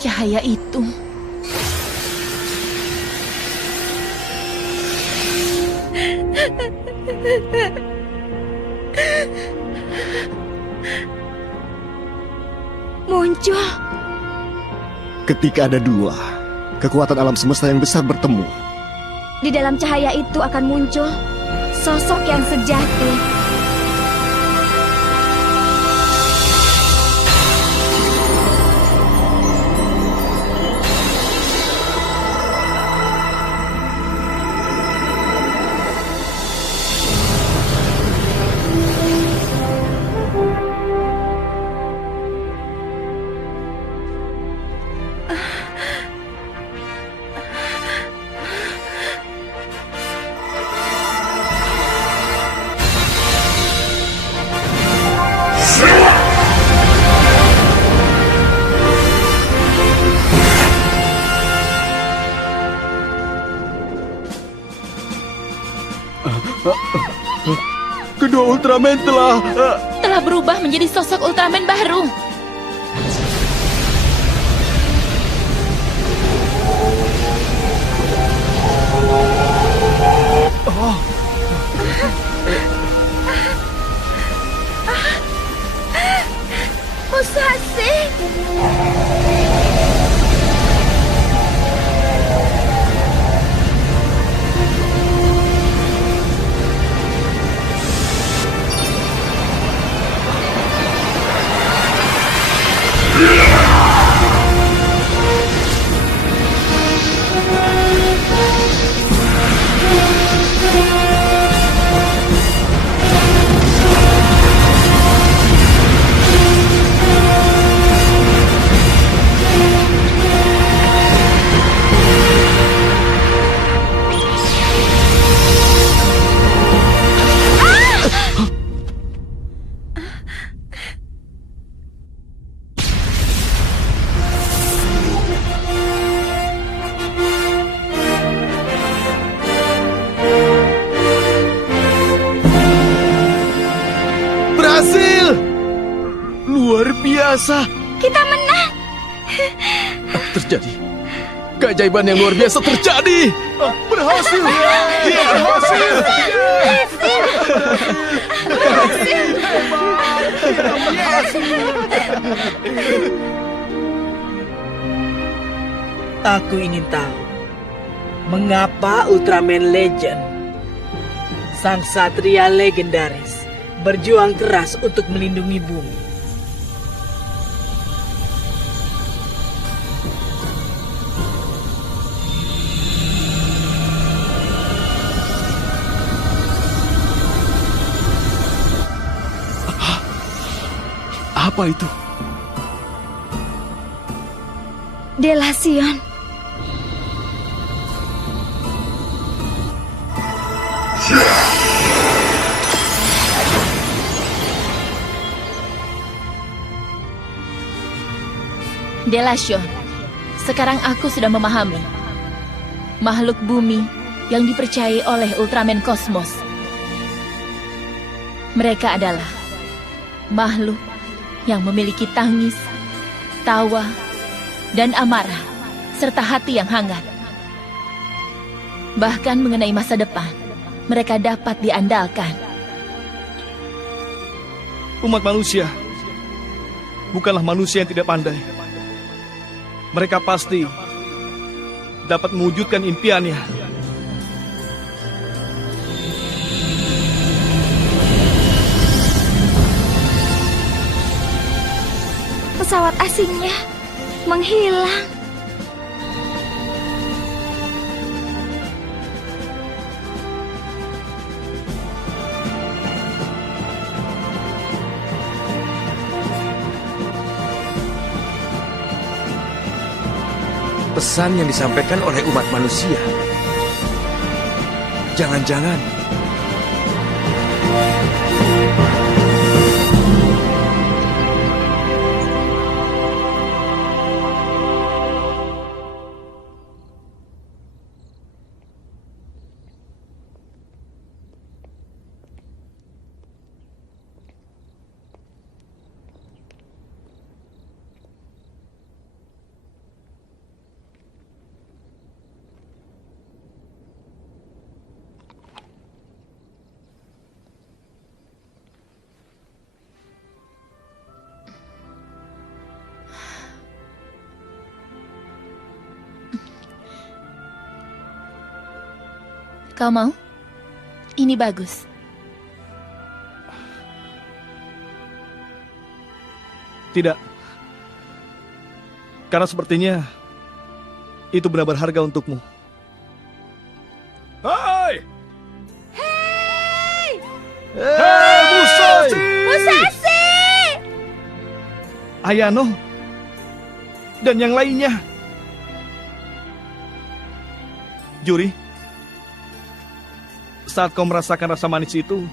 Cahaya itu. Muncul. Ketika ada dua kekuatan alam semesta yang besar bertemu, Di dalam cahaya itu akan muncul sosok yang sejati. Kedua Ultraman telah berubah menjadi sosok Ultraman baru. Musashi! berhasil! Luar biasa! Kita menang! Terjadi. Keajaiban yang luar biasa terjadi. Berhasil! Dia berhasil! Aku ingin tahu mengapa Ultraman Legend, sang satria legendaris, berjuang keras untuk melindungi bumi. Apa itu? Delasion. Delasion, sekarang aku sudah memahami. Makhluk bumi yang dipercayai oleh Ultraman Kosmos. Mereka adalah makhluk yang memiliki tangis, tawa, dan amarah, serta hati yang hangat. Bahkan mengenai masa depan, mereka dapat diandalkan. Umat manusia bukanlah manusia yang tidak pandai. Mereka pasti dapat mewujudkan impiannya. Pesawat asingnya menghilang. Pesan yang disampaikan oleh umat manusia. Jangan-jangan Kau mau? Ini bagus. Tidak. Karena sepertinya itu benar berharga untukmu. Hai! Hei! Hei, Musashi! Musashi! Ayano dan yang lainnya. Juri, saat kau merasakan rasa manis itu,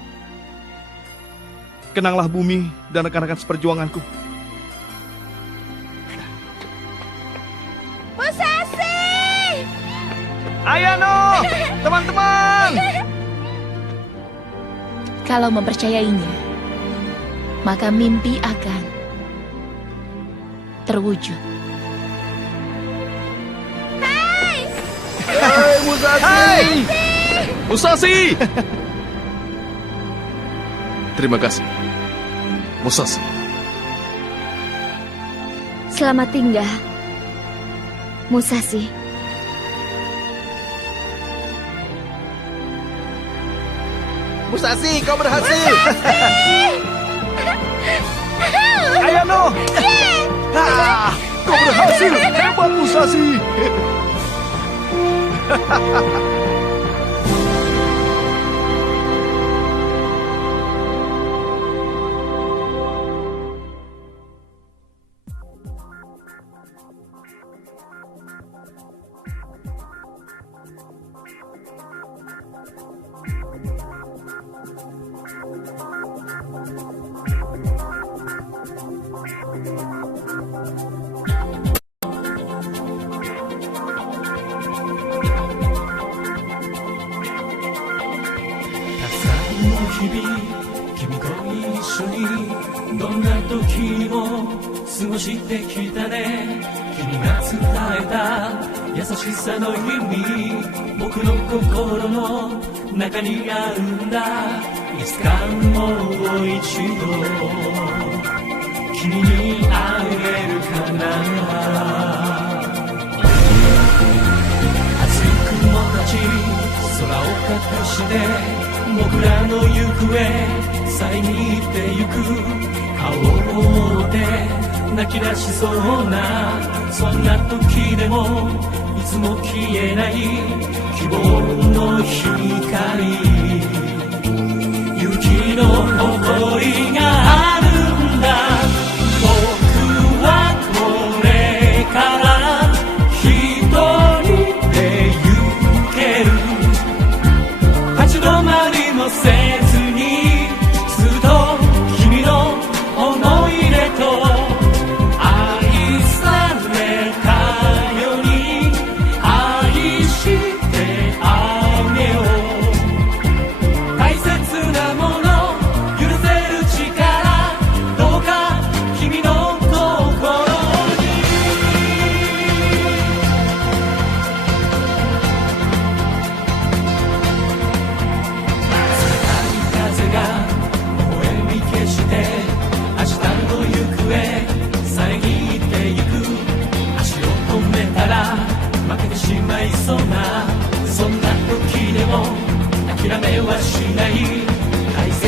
kenanglah bumi dan rekan-rekan seperjuanganku. Musashi! Ayano, teman-teman! Kalau mempercayainya, maka mimpi akan terwujud. Hai! Hei, Musashi! Hai! Musashi! Terima kasih, Musashi. Selamat tinggal, Musashi. Musashi, kau berhasil! Ayano! Kau berhasil! Hebat, Musashi! 君と一緒にどんな時にも過ごしてきたね。君が伝えた優しさの意味、僕の心の中にあるんだ。いつかもう一度君に会えるかな。熱い雲たち空を隠して僕らの行方遮ってゆく。顔を覆って泣き出しそうなそんな時でもいつも消えない希望の光、雪の誇りがあるんだ。僕はこれから一人で行ける。立ち止まりもせずにずっと君の思い出と愛されたように愛してあげよう。大切なもの許せる力、どうか君の心に。冷たい風が微笑み消して明日の行方遮ってゆく。足を止めたら負けてしまいそうなそんな時でも諦めはしない。大切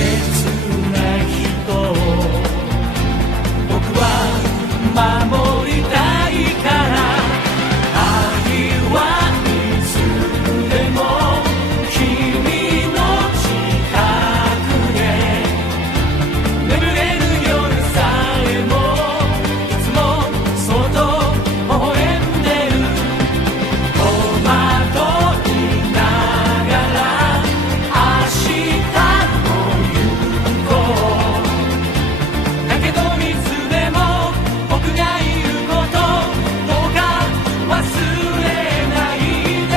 な人を僕は守りたいから。愛はいつでも君の近くで眠れる夜さえもいつもそっと微笑んでる。戸惑いながら明日も行こう。だけどいつでも僕がいること、どうか忘れないで。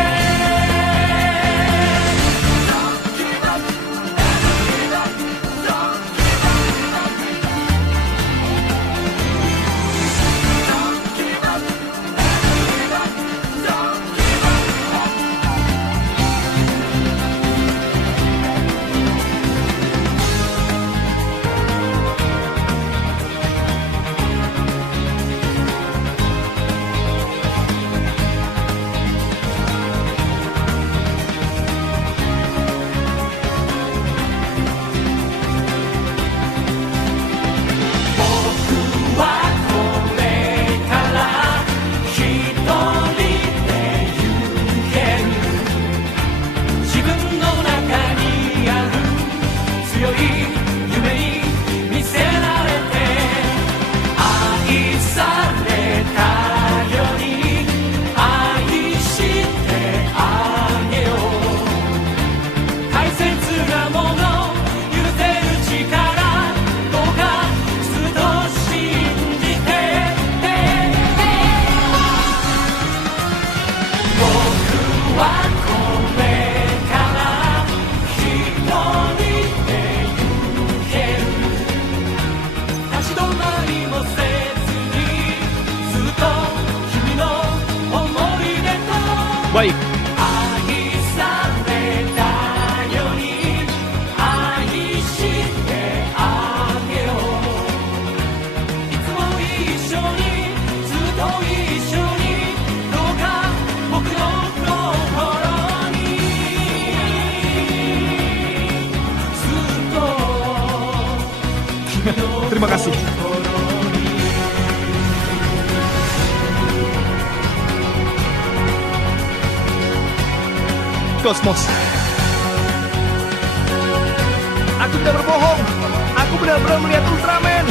僕はこれから一人で行ける。自分の中にある強い夢に見せられて、愛されたように愛してあげよう。大切なもの許せる力、どうかずっと信じて。僕はこれから一人で行ける。立ち止まりもせずにずっと君の思い出と Baik, 愛されたように愛してあげよう。いつも一緒にずっと一緒に、どうか僕の心にずっと君の terima kasih. Cosmos. Aku tidak berbohong. Aku benar-benar melihat Ultraman.